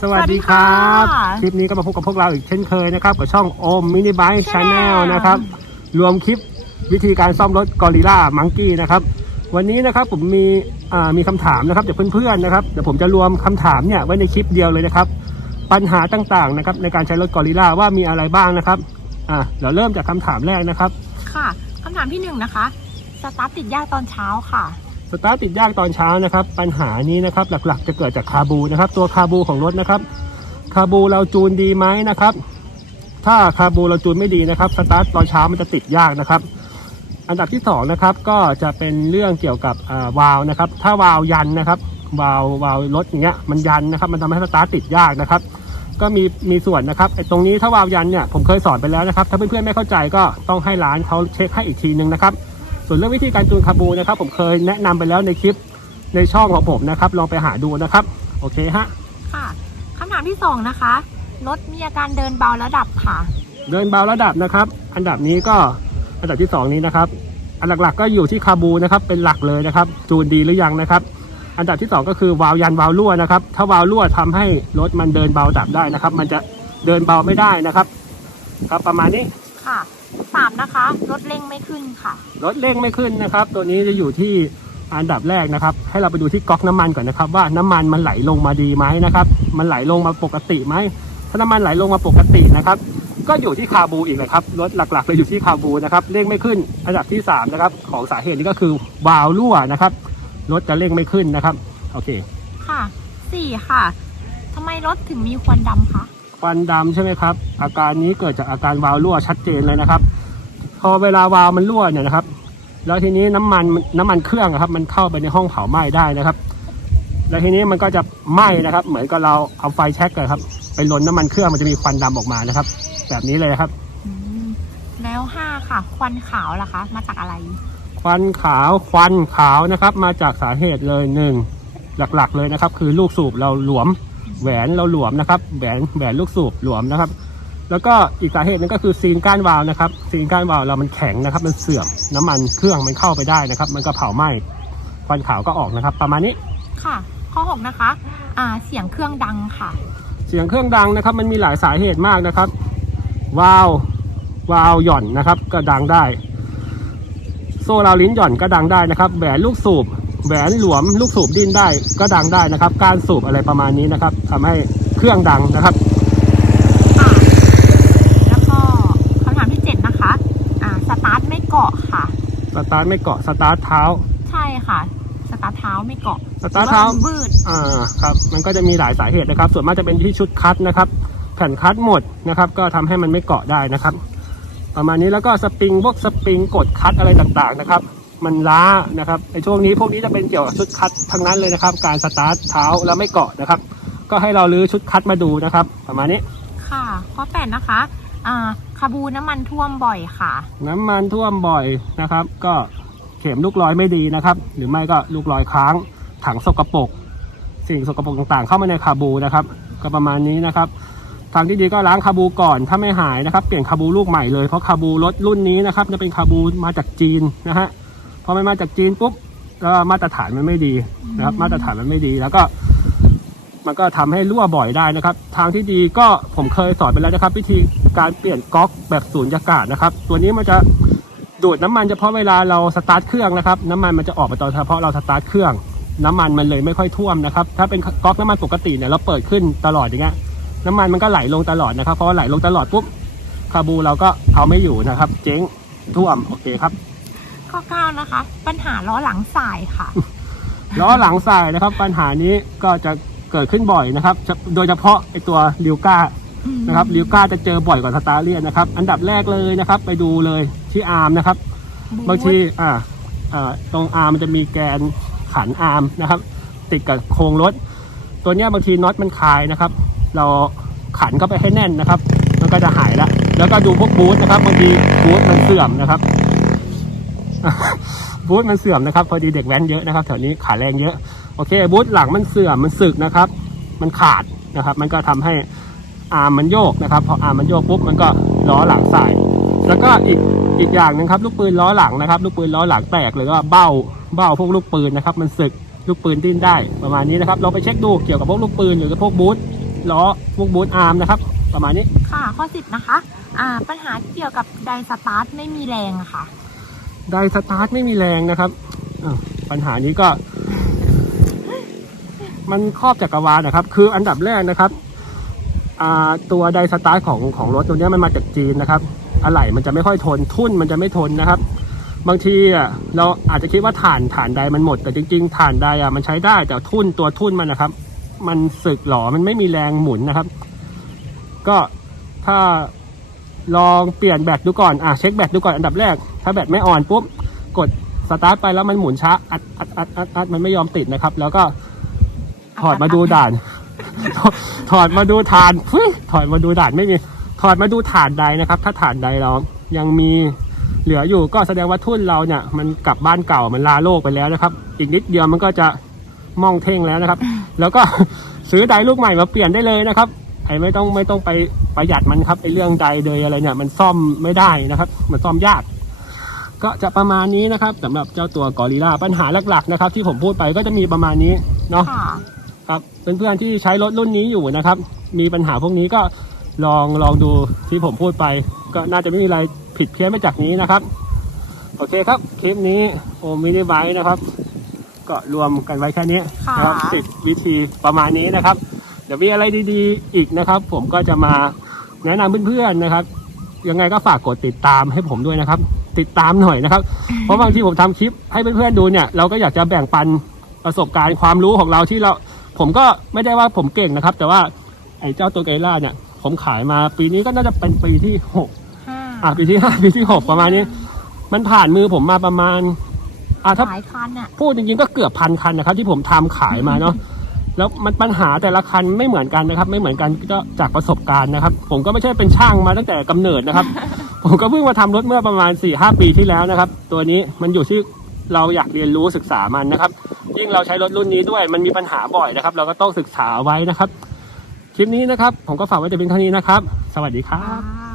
สวัสดีครับ สวัสดีค่ะ คลิปนี้ก็มาพบกับพวกเราอีกเช่นเคยนะครับ กับช่องโอมมินิไบค์ชาแนล Channel นะครับ รวมคลิปวิธีการซ่อมรถกอริล่ามังกี้นะครับ วันนี้นะครับผมมีอ่ามีคำถามนะครับจากเพื่อนๆนะครับเดี๋ยวผมจะรวมคำถามเนี่ยไว้ในคลิปเดียวเลยนะครับ ปัญหาต่างๆนะครับในการใช้รถกอริล่าว่ามีอะไรบ้างนะครับอ่าเดี๋ยวเริ่มจากคำถามแรกนะครับ ค่ะคำถามที่หนึ่งนะคะ สตาร์ทติดยากตอนเช้าค่ะ สตาร์ทติดยากตอนเช้านะครับ ปัญหานี้นะครับหลักๆ จะเกิดจากคาบูนะครับ ตัวคาบูของรถนะครับ คาบูเราจูนดีไหมนะครับ ถ้าคาบูเราจูนไม่ดีนะครับสตาร์ทตอนเช้ามันจะติดยากนะครับ อันดับที่สองนะครับก็จะเป็นเรื่องเกี่ยวกับวาล์วนะครับ ถ้าวาล์วยันนะครับวาล์ววาล์วรถอย่างเงี้ยมันยันนะครับ มันทำให้สตาร์ทติดยากนะครับ ก็มีมีส่วนนะครับไอ้ตรงนี้ถ้าวาล์วยันเนี่ยผมเคยสอนไปแล้วนะครับ ถ้าเพื่อนๆไม่เข้าใจก็ต้องให้ร้านเขาเช็คให้อีกทีนึงนะครับ ส่วนเรื่องวิธีการจูนคาบูนะครับ ผมเคยแนะนำไปแล้วในคลิปในช่องของผมนะครับ ลองไปหาดูนะครับ โอเคฮะค่ะคำถามที่สองนะคะรถมีอาการเดินเบาแล้วดับค่ะ เดินเบาระดับนะครับ อันดับนี้ก็อันดับที่สองนี้นะครับ อันหลักๆ ก็อยู่ที่คาบูนะครับ เป็นหลักเลยนะครับ จูนดีหรือยังนะครับ อันดับที่สองก็คือวาล์วยันวาล์วรั่วนะครับ ถ้าวาล์วรั่วทำให้รถมันเดินเบาดับได้นะครับ มันจะเดินเบาไม่ได้นะครับ ครับประมาณนี้ค่ะ สามนะคะรถเร่งไม่ขึ้นค่ะ รถเร่งไม่ขึ้นนะครับ ตัวนี้จะอยู่ที่อันดับแรกนะครับ ให้เราไปดูที่ก๊อกน้ำมันก่อนนะครับ ว่าน้ำมันมันไหลลงมาดีไหมนะครับ มันไหลลงมาปกติไหมถ้าน้ำมันไหลลงมาปกตินะครับ ก็อยู่ที่คาบูอีกเลยครับรถหลักๆเลยอยู่ที่คาบูนะครับเร่งไม่ขึ้น อันดับที่สามนะครับของสาเหตุนี้ก็คือวาล์วรั่วนะครับรถจะเร่งไม่ขึ้นนะครับ โอเคค่ะสี่ค่ะทำไมรถถึงมีควันดำคะ ควันดำใช่ไหมครับ อาการนี้เกิดจากอาการวาล์วรั่วชัดเจนเลยนะครับ พอเวลาวาล์วมันรั่วเนี่ยนะครับ แล้วทีนี้น้ำมันน้ำมันเครื่องอะครับ มันเข้าไปในห้องเผาไหม้ได้นะครับ แล้วทีนี้มันก็จะไหม้นะครับ เหมือนกับเราเอาไฟแช็กอะครับ ไปลนน้ำมันเครื่องมันจะมีควันดำออกมานะครับ แบบนี้เลยนะครับอืมแล้วห้าค่ะ ควันขาวล่ะคะ มาจากอะไร ควันขาวควันขาวนะครับ มาจากสาเหตุเลยหนึ่งหลักๆเลยนะครับ คือลูกสูบเราหลวม แหวนเราหลวมนะครับแหวนแหวนลูกสูบหลวมนะครับ แล้วก็อีกสาเหตุหนึงก็คือซีนก้านวาล์วนะครับซีนก้านวาล์วเรามันแข็งนะครับ มันเสื่อมน้ำมันเครื่องมันเข้าไปได้นะครับ มันก็เผาไหม้ควันขาวก็ออกนะครับ ประมาณนี้ค่ะ ข้อหกนะคะอ่าเสียงเครื่องดังค่ะ เสียงเครื่องดังนะครับ มันมีหลายสาเหตุมากนะครับวาล์ววาล์วหย่อนนะครับ ก็ดังได้ โซ่ราวลิ้นหย่อนก็ดังได้นะครับแหวนลูกสูบ แหวนหลวมลูกสูบดิ้นได้ ก็ดังได้นะครับ การสูบอะไรประมาณนี้นะครับทำให้เครื่องดังนะครับค่ะแล้วก็คำถามที่เจ็ดนะคะอ่าสตาร์ทไม่เกาะค่ะ สตาร์ทไม่เกาะสตาร์ทเท้า ใช่ค่ะ สตาร์ทเท้าไม่เกาะสตาร์ทเท้าหอว่มันวืดอ่าครับ มันก็จะมีหลายสาเหตุนะครับ ส่วนมากจะเป็นที่ชุดคัดนะครับ แผ่นคัดหมดนะครับ ก็ทำให้มันไม่เกาะได้นะครับ ประมาณนี้แล้วก็สปริงพวกสปริงกดคัดอะไรต่างๆนะครับ มันล้านะครับในช่วงนี้พวกนี้จะเป็นเกี่ยวกับชุดคัดทั้งนั้นเลยนะครับ การสตาร์ทเท้าแล้วไม่เกาะนะครับ ก็ให้เราลื้อชุดคัดมาดูนะครับ ประมาณนี้ค่ะ ข้อแปดนะคะอ่าคาบูน้ำมันท่วมบ่อยค่ะ น้ำมันท่วมบ่อยนะครับ ก็เข็มลูกลอยไม่ดีนะครับ หรือไม่ก็ลูกลอยค้าง ถังสกปรกสิ่งสกปรกต่างๆ เข้ามาในคาบูนะครับ ก็ประมาณนี้นะครับทางที่ดีก็ล้างคาบูก่อนถ้าไม่หายนะครับ เปลี่ยนคาบูลูกใหม่เลยเพราะคาบูรถรุ่นนี้นะครับจะเป็นคาบูมาจากจีนนะฮะพ อมันมาจากจีนปุ๊บก็มาตรฐานมันไม่ดีนะครับ มาตรฐานมันไม่ดีแล้วก็มันก็ทำให้รั่วบ่อยได้นะครับ ทางที่ดีก็ผมเคยสอนไปแล้วนะครับ วิธีการเปลี่ยนก๊อกแบบสูญญากาศนะครับ ตัวนี้มันจะดูดน้ำมันเฉพาะเวลาเราสตาร์ทเครื่องนะครับ น้ำมันมันจะออกมาตอนเฉพาะเราสตาร์ทเครื่อง น้ำมันมันเลยไม่ค่อยท่วมนะครับ ถ้าเป็นก๊อกน้ำมันปกติเนี่ยเราเปิดขึ้นตลอดอย่างเงี้ยน้ำมันมันก็ไหลลงตลอดนะครับเพราะว่าไหลลงตลอดปุ๊บคาบูเราก็เอาไม่อยู่นะครับ เจ๊งท่วมโอเคครับ ข้อเก้านะคะ ปัญหาล้อหลังสายค่ะ ล้อหลังสายนะครับ ปัญหานี้ก็จะเกิดขึ้นบ่อยนะครับจะโดยเฉพาะไอตัวลิวก้านะครับลิวก้าจะเจอบ่อยกว่าสตาร์เลียนนะครับ อันดับแรกเลยนะครับ ไปดูเลยที่อาร์มนะครับ บางทีอ่าอ่าตรงอาร์มมันจะมีแกนขันอาร์มนะครับ ติดกับโครงรถ ตัวเนี้ยบางทีน็อตมันคลายนะครับ เราขันเข้าไปให้แน่นนะครับ มันก็จะหายแล้วแล้วก็ดูพวกบูทนะครับบางทีบูทมันเสื่อมนะครับ บูทมันเสื่อมนะครับ พอดีเด็กแว้นเยอะนะครับแถวนี้ขาแรงเยอะ โอเค บูทหลังมันเสื่อมมันสึกนะครับ มันขาดนะครับ มันก็ทำให้อาร์มมันโยกนะครับ พออาร์มมันโยกปุ๊บมันก็ล้อหลังใสายแล้วก็อีกอีกอย่างหนึงครับ ลูกปืนล้อหลังนะครับ ลูกปืนล้อหลังแตกหรือว่าเบ้าเบ้าพวกลูกปืนนะครับ มันสึกลูกปืนดิ้นได้ประมาณนี้นะครับเราไปเช็คดูเกี่ยวกับพวกลูกปืนหรือพวกบูทล้อพวกบูทอาร์มนะครับ ประมาณนี้ค่ะข้อ10นะคะ อ่า ปัญหาเกี่ยวกับไดสตาร์ทไม่มีแรงค่ะ ไดสตาร์ทไม่มีแรงนะครับปัญหานี้ก็ มันครอบจักรวาลนะครับ คืออันดับแรกนะครับตัวไดสตาร์ทของของรถตัวนี้มันมาจากจีนนะครับอะไหล่มันจะไม่ค่อยทนทุ่นมันจะไม่ทนนะครับ บางทีอะเราอาจจะคิดว่าฐานฐานใดมันหมด แต่จริง ๆ ฐานใดอะมันใช้ได้แต่ทุ่นตัวทุ่นมันนะครับ มันสึกหรอมันไม่มีแรงหมุนนะครับ ก็ถ้าลองเปลี่ยนแบตดูก่อนอะเช็คแบตดูก่อนอันดับแรก ถ้าแบตไม่อ่อนปุ๊บกดสตาร์ทไปแล้วมันหมุนช้าอัดอัดอัดอัดอัดมันไม่ยอมติดนะครับ แล้วก็ถอดมาดูด่าน ถอดมาดูฐานเฮ้ยถอดมาดูด่านไม่มี ถอดมาดูฐานใดนะครับ ถ้าฐานใดเรายังมีเหลืออยู่ก็แสดงว่าทุ่นเราเนี่ย มันกลับบ้านเก่ามันลาโลกไปแล้วนะครับ อีกนิดเดียวมันก็จะมองเท่งแล้วนะครับ แล้วก็ซื้อไดลูกใหม่มาเปลี่ยนได้เลยนะครับไอ้ไม่ต้องไม่ต้องไปประหยัดมันครับไอ้เรื่องใดเดยอะไรเนี่ย มันซ่อมไม่ได้นะครับ มันซ่อมยาก ก็จะประมาณนี้นะครับสำหรับเจ้าตัวกอริล่าปัญหาหลักๆนะครับ ที่ผมพูดไปก็จะมีประมาณนี้เนาะค่ะ ครับเพื่อนๆที่ใช้รถรุ่นนี้อยู่นะครับ มีปัญหาพวกนี้ก็ลองลองดูที่ผมพูดไป ก็น่าจะไม่มีอะไรผิดเพี้ยนไปจากนี้นะครับ โอเคครับ คลิปนี้โอมินิไบนะครับ ก็รวมกันไว้แค่นี้ค่ะนะครับสิบวิธีประมาณนี้นะครับ เดี๋ยวมีอะไรดีๆ อีกนะครับ ผมก็จะมาแนะนำเพื่อนๆนะครับ ยังไงก็ฝากกดติดตามให้ผมด้วยนะครับ ติดตามหน่อยนะครับ เพราะบางทีผมทำคลิปให้เพื่อนๆดูเนี่ยเราก็อยากจะแบ่งปันประสบการณ์ความรู้ของเราที่เรา ผมก็ไม่ได้ว่าผมเก่งนะครับ แต่ว่าไอ้เจ้าตัวไกล่าเนี่ย ผมขายมาปีนี้ก็น่าจะเป็นปีที่หกห้าอะปีที่ห้าปีที่หกประมาณนี้ มันผ่านมือผมมาประมาณอะถ้าหลายคันอะพูดจริงๆก็เกือบพันคันนะครับ ที่ผมทำขายมาเนาะแล้วมันปัญหาแต่ละคันไม่เหมือนกันนะครับ ไม่เหมือนกันก็จากประสบการณ์นะครับ ผมก็ไม่ใช่เป็นช่างมาตั้งแต่กำเนิดนะครับ ผมก็เพิ่งมาทำรถเมื่อประมาณ4ี่หปีที่แล้วนะครับ ตัวนี้มันอยู่ที่เราอยากเรียนรู้ศึกษามันนะครับยิ่งเราใช้รถรุ่นนี้ด้วย มันมีปัญหาบ่อยนะครับ เราก็ต้องศึกษาไว้นะครับ คลิปนี้นะครับ ผมก็ฝากไว้แต่เพียงเท่านี้นะครับ สวัสดีครับ